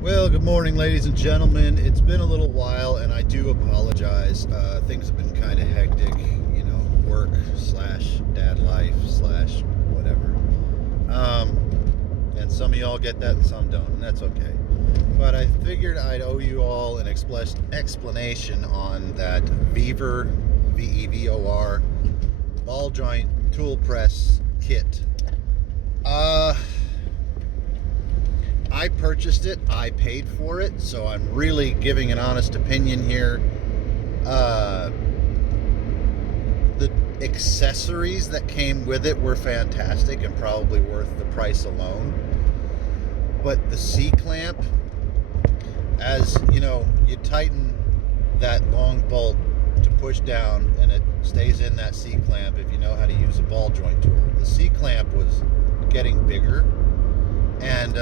Well, good morning, ladies and gentlemen. It's been a little while, and I do apologize. Things have been kind of hectic, work slash dad life slash whatever. And some of y'all get that, and some don't, and that's okay. But I figured I'd owe you all an explanation on that vevor, vevor, ball joint tool press kit. I purchased it, I paid for it, so I'm really giving an honest opinion here. The accessories that came with it were fantastic and probably worth the price alone. But the C-clamp, as you know, you tighten that long bolt to push down and it stays in that C-clamp if you know how to use a ball joint tool. The C-clamp was getting bigger, and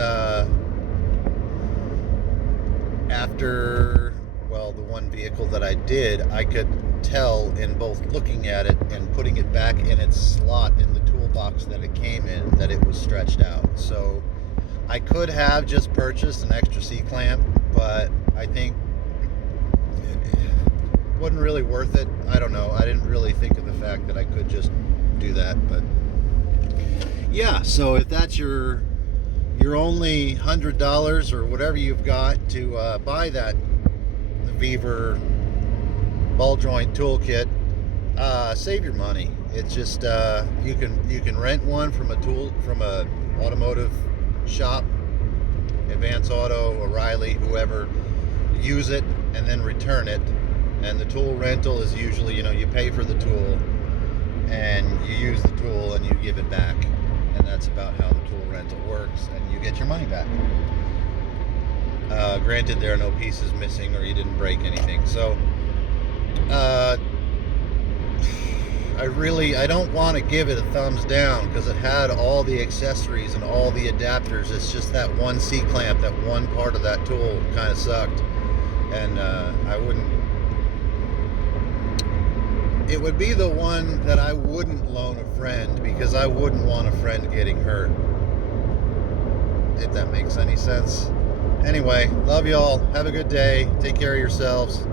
after, the one vehicle that I did, I could tell in both looking at it and putting it back in its slot in the toolbox that it came in that it was stretched out. So I could have just purchased an extra C-clamp, but I think it wasn't really worth it. I don't know. I didn't really think of the fact that I could just do that, but yeah. So if that's your only $100 or whatever you've got to buy that vevor ball joint toolkit, save your money. It's just you can rent one from a automotive shop, Advance Auto, O'Reilly, whoever. Use it and then return it. And the tool rental is usually, you pay for the tool and you use the tool and you give it back. And that's about how the tool rental works, and you get your money back. Granted, there are no pieces missing or you didn't break anything. So I don't want to give it a thumbs down because it had all the accessories and all the adapters. It's just that one C-clamp, that one part of that tool kind of sucked. And it would be the one that I wouldn't loan a friend because I wouldn't want a friend getting hurt, if that makes any sense. Anyway, love y'all. Have a good day. Take care of yourselves.